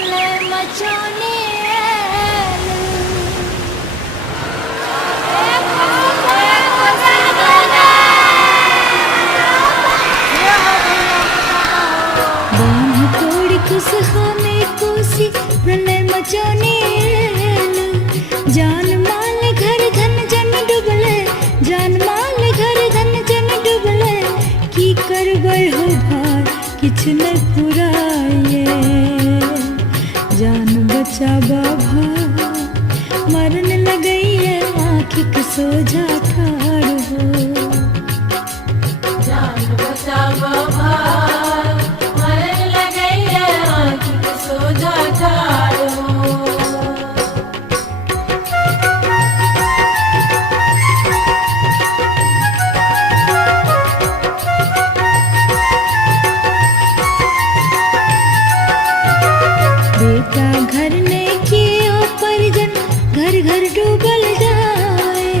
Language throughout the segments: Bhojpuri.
प्रलय मचाने बांध तोड़ कुसहा में कोसी प्रलय मचाने जान माल घर धन जन डुबले जान माल घर धन जन डुबले की करबै हो भार किछ न पुराए जान बचाबा भार मरन लगैए आँखिक सोझा ठाड़ हो जान बचाबा भार मरन लगैए आँखिक सोझा ठाड़ हो। बेटा घर ने किए परिजन घर घर डूबल जाए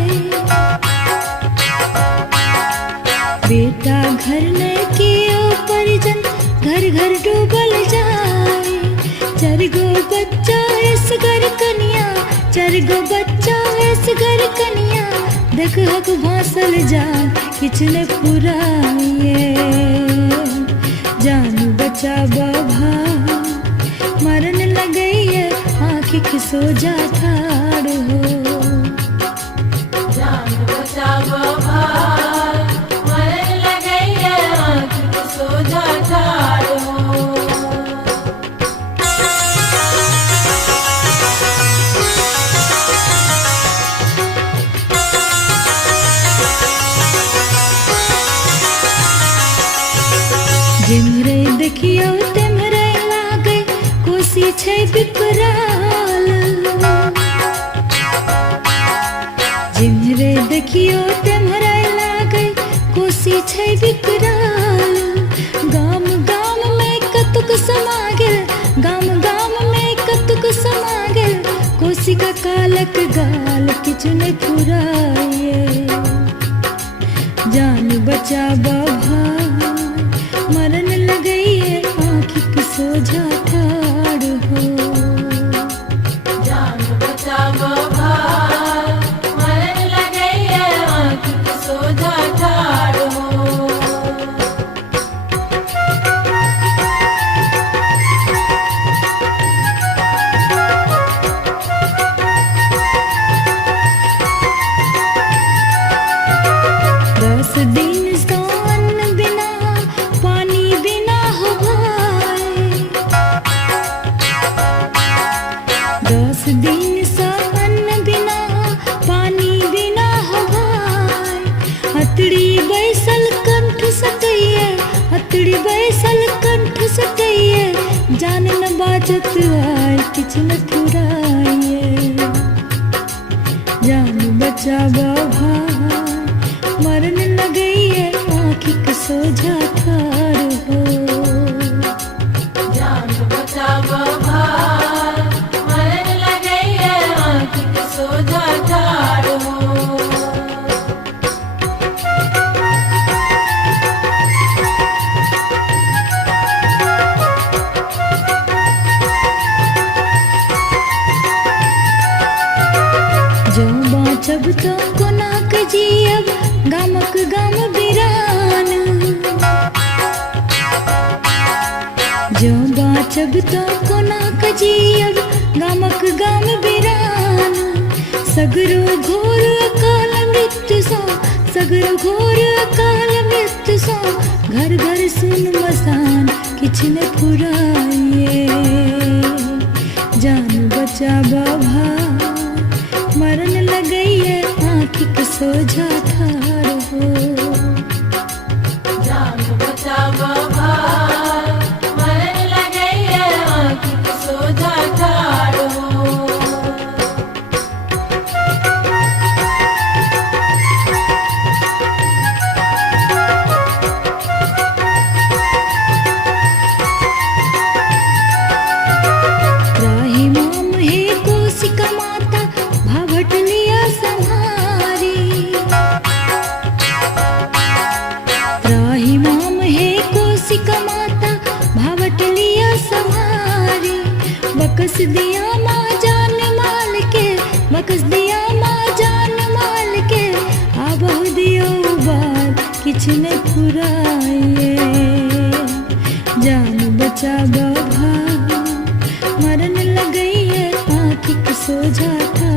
बेटा घर ने किए परिजन घर घर डूबल जाए चार गो बच्चा इस घर कनिया चार गो बच्चा इस घर कनिया देख हक भासल जान किछ ने पुराए जान बचाबा भार मरन लगैए आँखिक सोझा ठाड़ हो जान बचाबा भार मरन लगैए आँखिक सोझा ठाड़ हो। जिमरे देखियो तेमरे लागे कोसी छै विकराल जिमरे देखियो तेमरे लागे कोसी छै विकराल गाम गाम में कतुक समा गेल गाम गाम में कतुक समा गेल कोसी का कालक गाल किछ नै फुराए जान बचाबा भार मरन लगैए आँखिक सोझा ठाड़ हो जान बचाबा भार मरन लगैए आँखिक सोझा ठाड़ हो। दस दिन सान बिना पानी बिना हो भाई 10 दिन सान बिना पानी बिना हो भाई हथड़ी बैसल कंठ सटैये हथड़ी बैसल कंठ सटैये जान न बाजत आय किछ न फुराए जान बचाबा भार मरन लगैए आँखिक सोझा ठाड़ हो जान बचाबा भार मरन लगैए आँखिक सोझा ठाड़ हो। जो बाँचब तो कोना के जियब गामक गाम बिरान जो बाँचब तो कोना के जियब गामक गाम बिरान सगरो घोर अकाल मृत्यु सो सगरो घोर अकाल मृत्यु सो घर घर सुन मसान किछ न फुराए जान बचाबा भार मरन लगैए आँखिक सोझा ठाड़ हो जान बचाबा भार मरन लगैए आँखिक सोझा ठाड़ हो। राही माम हे कोसिका माता भावट लिया संहारी बकस दिया माँ जान माल के, बकस दिया माँ जान माल के, आबह दियो बार किछ न फुराए। जान बचाबो भाई, मरन लगई है आँखिक सोझा था।